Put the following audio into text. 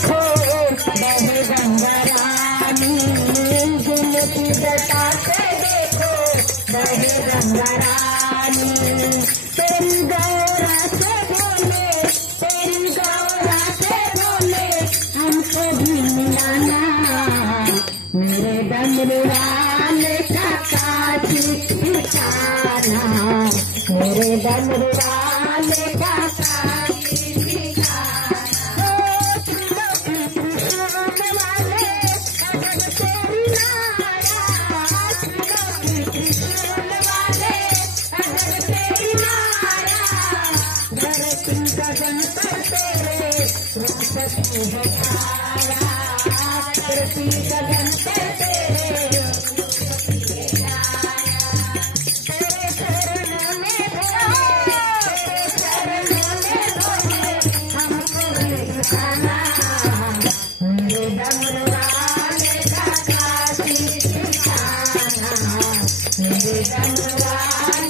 देखो बहे गंगा रानी, गुमती जटा से देखो बहे गंगा रानी। तेरी गौरा से बोले, तेरी गौरा से बोले हमको भी मिलाना, मेरे डमरू वाले का काशी ठिकाना, मेरे डमरू वाले का काशी ठिकाना। त्रिलोकी वाले अजब तेरी माया, त्रिलोकी वाले अजब तेरी माया, धरती गगन पर तेरे रूप की है छाया, धरती गगन पर तेरे रूप की है छाया। तेरे चरणों में भोले, तेरे चरणों में भोले हमको भी दिखाना, मेरे डमरू वाले का काशी ठिकाना, मेरे डमरू वाले